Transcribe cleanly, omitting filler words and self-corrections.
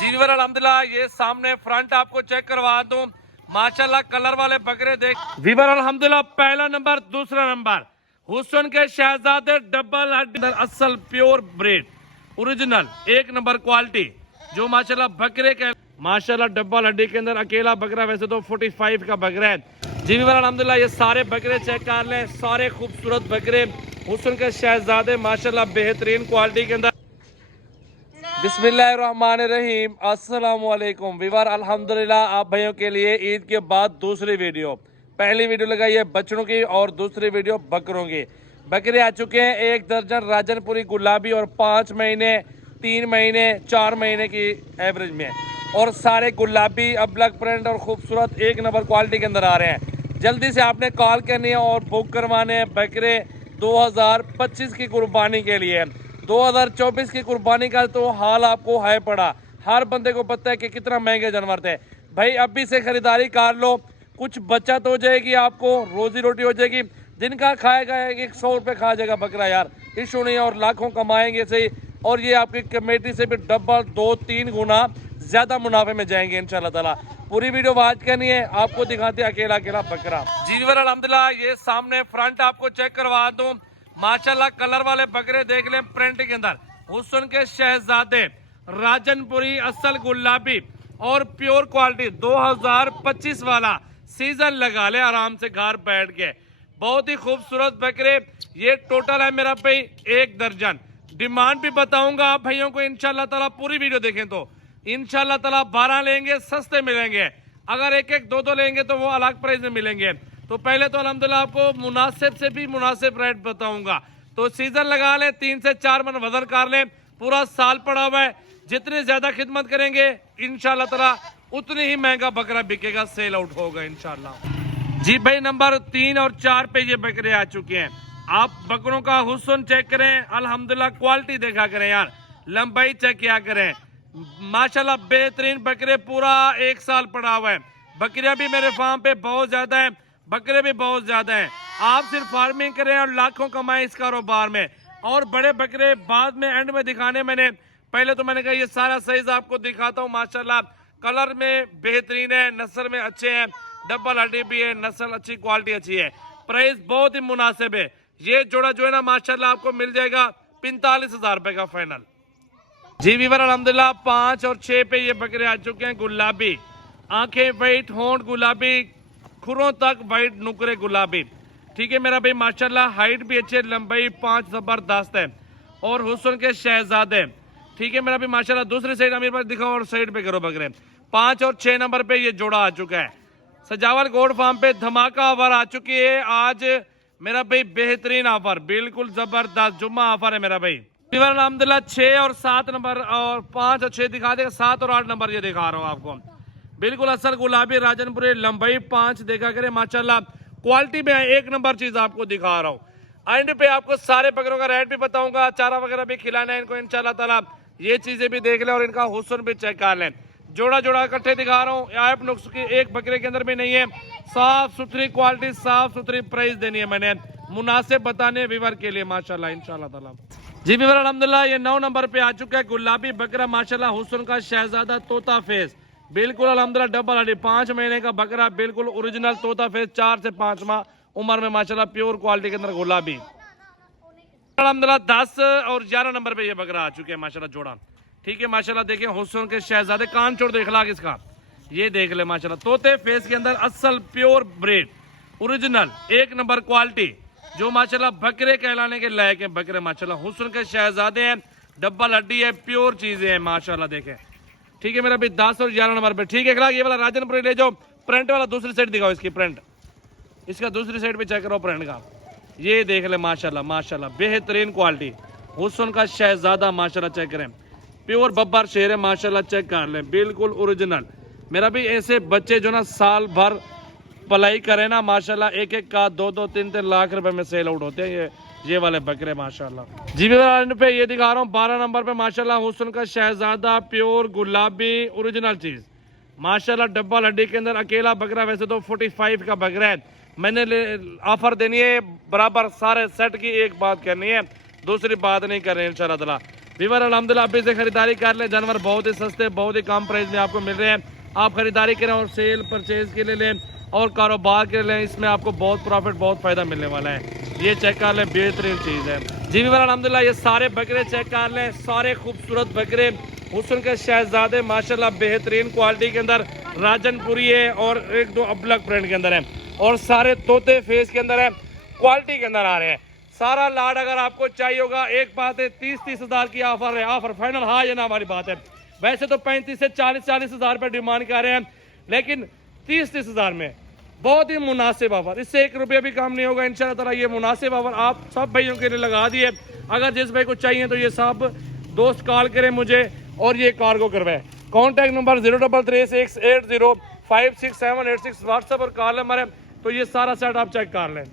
जी Weaver अल्हम्दुलिल्लाह ये सामने फ्रंट आपको चेक करवा दूं, माशाल्लाह कलर वाले बकरे देख वीवर अल्हम्दुलिल्लाह। पहला नंबर, दूसरा नंबर हुसन के शहजादे डबल हड्डी असल प्योर ब्रीड ओरिजिनल एक नंबर क्वालिटी जो माशाल्लाह बकरे के माशाल्लाह डबल हड्डी के अंदर अकेला बकरा, वैसे तो 45 का बकरा है। जी वीवर अल्हम्दुलिल्लाह ये सारे बकरे चेक कर लें, सारे खूबसूरत बकरे हुसन के शहजादे माशाल्लाह बेहतरीन क्वालिटी के अंदर। बिस्मिल्लाहिर्रहमानिर्रहीम, अस्सलाम वालेकुम वीवर अल्हम्दुलिल्लाह। आप भाइयों के लिए ईद के बाद दूसरी वीडियो, पहली वीडियो लगाई है बच्चों की और दूसरी वीडियो बकरों की। बकरे आ चुके हैं 1 दर्जन राजनपुरी गुलाबी और 5 महीने 3 महीने 4 महीने की एवरेज में, और सारे गुलाबी अबलग प्रिंट और खूबसूरत एक नंबर क्वालिटी के अंदर आ रहे हैं। जल्दी से आपने कॉल करनी है और बुक करवाने हैं बकरे 2025 की कुर्बानी के लिए। 2024 की कुर्बानी का तो हाल आपको है पड़ा, हर बंदे को पता है कि कितना महंगे जानवर थे। भाई अभी से खरीदारी कर लो, कुछ बचत हो जाएगी, आपको रोजी रोटी हो जाएगी। जिनका खाएगा 100 रुपये खा जाएगा बकरा यार, इशू नहीं है, और लाखों कमाएंगे सही, और ये आपकी कमेटी से भी डबल 2-3 गुना ज्यादा मुनाफे में जाएंगे इंशाल्लाह ताला। पूरी वीडियो वॉच करनी है, आपको दिखाते हैं अकेला अकेला बकरा। जी वीवर अल्हम्दुलिल्लाह ये सामने फ्रंट आपको चेक करवा दूं, माशाल्लाह कलर वाले बकरे देख लें प्रिंट के अंदर। हुसन के शहजादे राजनपुरी असल गुलाबी और प्योर क्वालिटी 2025 वाला सीजन लगा ले आराम से घर बैठ के। बहुत ही खूबसूरत बकरे, ये टोटल है मेरा भाई 1 दर्जन। डिमांड भी बताऊंगा आप भाइयों को इंशाल्लाह ताला, पूरी वीडियो देखें तो इंशाल्लाह ताला 12 लेंगे सस्ते मिलेंगे, अगर 1-1 2-2 लेंगे तो वो अलग प्राइस में मिलेंगे। तो पहले तो अल्हम्दुलिल्लाह आपको मुनासिब से भी मुनासिब रेट बताऊंगा। तो सीजन लगा लें, 3 से 4 मन वजन कर लें, पूरा साल पड़ा हुआ है। जितनी ज्यादा खिदमत करेंगे इंशाल्लाह ताला उतनी ही महंगा बकरा बिकेगा, सेल आउट होगा इंशाल्लाह। जी भाई नंबर 3 और 4 पे ये बकरे आ चुके हैं। आप बकरों का हुस्न चेक करें, अल्हम्दुलिल्लाह क्वालिटी देखा करें यार, लंबाई चेक किया करें, माशाल्लाह बेहतरीन बकरे, पूरा 1 साल पड़ा हुआ है। बकरियां भी मेरे फार्म पे बहुत ज्यादा है, बकरे भी बहुत ज्यादा हैं। आप सिर्फ फार्मिंग करें और लाखों कमाएं इस कारोबार में। और बड़े बकरे बाद में एंड में दिखाने, मैंने पहले तो मैंने कहा ये सारा साइज आपको दिखाता हूँ। माशाल्लाह कलर में बेहतरीन है, नस्ल में अच्छे हैं, डबल हड्डी भी है, नस्ल अच्छी, क्वालिटी अच्छी है, प्राइस बहुत ही मुनासिब है। ये जोड़ा जो है ना माशाल्लाह आपको मिल जाएगा 45,000 रुपए का फाइनल। जी वीवर अल्हम्दुलिल्लाह 5 और 6 पे ये बकरे आ चुके हैं गुलाबी, आंखें वाइट, होंठ गुलाबी, खुरों तक वाइट, नुकरे गुलाबी। ठीक है मेरा भाई माशाल्लाह हाइट भी अच्छी है, लंबाई 5 जबरदस्त है, और हुस्न के शहजादे। ठीक है मेरा भाई माशाल्लाह। दूसरी साइड अमीर भाई दिखाओ और साइड पे करो बकरे। 5 और 6 नंबर पे ये जोड़ा आ चुका है। सजावल गोड फार्म पे धमाका ऑफर आ चुकी है आज मेरा भाई, बेहतरीन ऑफर, बिल्कुल जबरदस्त जुम्मा ऑफर है मेरा भाई। अल्हम्दुलिल्लाह 6 और 7 नंबर और 5 और 6 दिखा देगा, 7 और 8 नंबर ये दिखा रहा हूँ आपको। बिल्कुल असल गुलाबी राजनपुरी, लंबाई 5 देखा करें माशाल्लाह, क्वालिटी में 1 नंबर चीज आपको दिखा रहा हूँ। एंड पे आपको सारे बकरों का रेट भी बताऊंगा, चारा वगैरह भी खिलाना है इनको इंशाल्लाह ताला। ये चीजें भी देख लें और इनका हुस्न भी चेक कर लें। जोड़ा जोड़ा इकट्ठे दिखा रहा हूँ, ऐप नुक्स की एक बकरे के अंदर भी नहीं है। साफ सुथरी क्वालिटी, साफ सुथरी प्राइस देनी है मैंने, मुनासिब बताने वीवर के लिए माशाल्लाह इंशाल्लाह ताला। जी वीवर अल्हम्दुलिल्लाह ये 9 नंबर पे आ चुका है गुलाबी बकरा, माशाल्लाह हुस्न का शहजादा तोता फेस, बिल्कुल अल्हम्दुलिल्लाह डबल हड्डी, 5 महीने का बकरा, बिल्कुल ओरिजिनल तोता फेस, 4 से 5 माह उम्र में माशाल्लाह प्योर क्वालिटी के अंदर गुलाबी। अल्हम्दुलिल्लाह 10 और 11 नंबर पे ये बकरा आ चुके हैं माशाल्लाह जोड़ा। ठीक है माशाल्लाह देखिए हुस्न के शहजादे, कान छोड़ देख ला इसका, ये देख ले माशाल्लाह, तोते फेस के अंदर असल pure breed original 1 number quality जो माशाल्लाह बकरे कहलाने के लायक है बकरे माशाल्लाह। हुस्न के शहजादे हैं, डबल हड्डी है, प्योर चीजें हैं माशाल्लाह देखें। ठीक है मेरा भी 10 और 11 नंबर पे। ठीक है ये वाला राजनपुरी ले जाओ, प्रिंट वाला दूसरी साइड दिखाओ, इसकी प्रिंट, इसका दूसरी साइड पे चेक करो प्रिंट का, ये देख ले माशाल्लाह माशाल्लाह बेहतरीन क्वालिटी, हुस्न का शहजादा माशाल्लाह चेक करें, प्योर बब्बर शेर है माशाल्लाह, चेक कर लें, बिल्कुल ओरिजिनल। मेरा भी ऐसे बच्चे जो ना साल भर पलाई करे ना माशाल्लाह, 1-1 का 2-2 3-3 लाख रुपए में सेल आउट होते हैं ये वाले बकरे माशाल्लाह। जी पे ये दिखा रहा हूँ 12 नंबर पे माशाल्लाह हुस्न का शहजादा, प्योर गुलाबी ओरिजिनल चीज माशाल्लाह, डब्बल हड्डी के अंदर अकेला बकरा, वैसे तो 45 का बकरा है। मैंने ऑफर देनी है बराबर सारे सेट की, एक बात करनी है, दूसरी बात नहीं कर रहे इंशाल्लाह ताला। वीवर अल्हम्दुलिल्लाह आप इसे खरीदारी कर लें। जानवर बहुत ही सस्ते, बहुत ही कम प्राइस में आपको मिल रहे हैं। आप खरीदारी करें और सेल परचेज के लिए लें और कारोबार के लिए लें, इसमें आपको बहुत प्रॉफिट, बहुत फ़ायदा मिलने वाला है। ये चेक कर लें, बेहतरीन चीज़ है जी वीवर अल्हम्दुलिल्लाह। ये सारे बकरे चेक कर लें, सारे खूबसूरत बकरे, हुस्न के शहजादे माशाल्लाह, बेहतरीन क्वालिटी के अंदर राजनपुरी है और एक दो अबलग प्रिंट के अंदर है और सारे तोते फेस के अंदर है, क्वालिटी के अंदर आ रहे हैं। सारा लाड अगर आपको चाहिए होगा, एक बात है 30-30 हज़ार की ऑफर है, ऑफर फाइनल हाँ या ना हमारी बात है। वैसे तो 35 से 40-40 हज़ार रुपये डिमांड कर रहे हैं, लेकिन 30-30 हज़ार में बहुत ही मुनासिब ऑफर, इससे 1 रुपया भी कम नहीं होगा इंशाल्लाह ताला। ये मुनासिब ऑफर आप सब भाइयों के लिए लगा दिए। अगर जिस भाई को चाहिए तो ये सब दोस्त कॉल करें मुझे और ये कार्गो करवाए। कॉन्टैक्ट नंबर 0336805678 व्हाट्सएप और कॉल नंबर है। तो ये सारा सेट आप चेक कर लें।